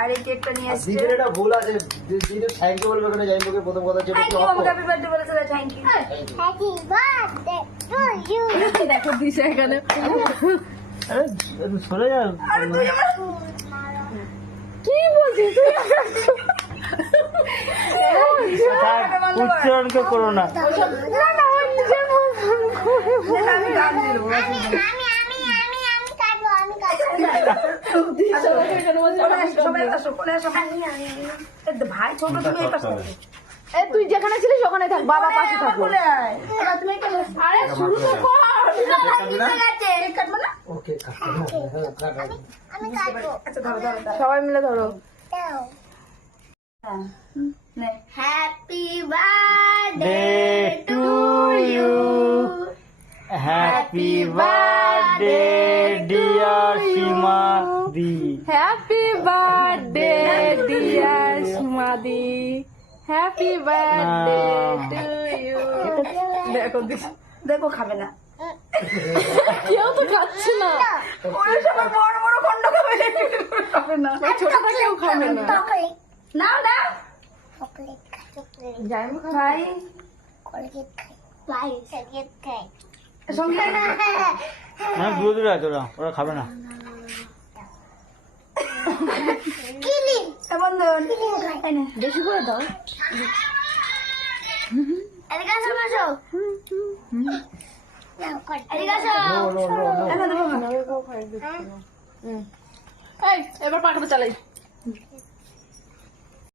আর এই কেকটা নিয়ে এসেছে। দিদির এটা ভুল আছে, দিদি থ্যাংক ইউ বলবে কেন? জানি তোকে প্রথম কথা ছিল থ্যাংক কি ইউ, অপর। আমাকে হ্যাপি বার্থডে বলেছে, thank you. Happy birthday to you. দেখো দিশা এখানে। আরে সরে যা। আরে তুই আমার কি বলছিস তুই? উচ্চারণকে করো না। না না, ওই নিজের আমি গান দিল। আমি কাটবো, আমি কাটবো। সবাই আসো, কোলে আসো। ভাই ছোট, তুমি এই পাশে থাকো। তুই যেখানে ছিলিস ওখানে থাক, বাবা পাশে থাকো। কোলে আয়। এবার তুমি এখানে আরে শুরু তো কর। কেক কাটবো না? ওকে আমি কাটবো। আচ্ছা ধরো ধরো ধরো। সবাই মিলে ধরো। দাও। নে। Happy birthday to you, happy birthday dear Seema দি। হ্যাপি বার্থডে ডিয়ার সুমাদি, হ্যাপি বার্থডে টু ইউ। দেখো দেখো, খাবে না। কেউ তো খাচ্ছে না, ওরা সবাই বড় বড় খন্ড খাবে, খাবে না। ছোটটা কেউ খাবে না। চকলেট, না না চকলেট খাই, চকলেট, যাই হোক, ভাই কলগেট খাই, ভাই চকলেট খাই। সঙ্গে হ্যাঁ দূরে দূরে আছে ওরা, ওরা খাবে না। কিলিং, বন্ধু কিলিং খাই। বেশি করে দাও। এদিকে আসো, আসো। নাও, এদিকে আসো। No no no no. এখন দেখো এই এবার পাখাটা চালাই।